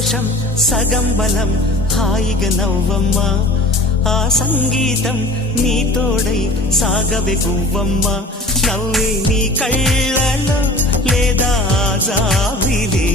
సంతోషం సగం బలం హాయిగా నవ్వమ్మా ఆ సంగీతం నీ తోడై సాగవే గువ్వమ్మా నవ్వే నీ కళ్ళలో లేదా జాబిలే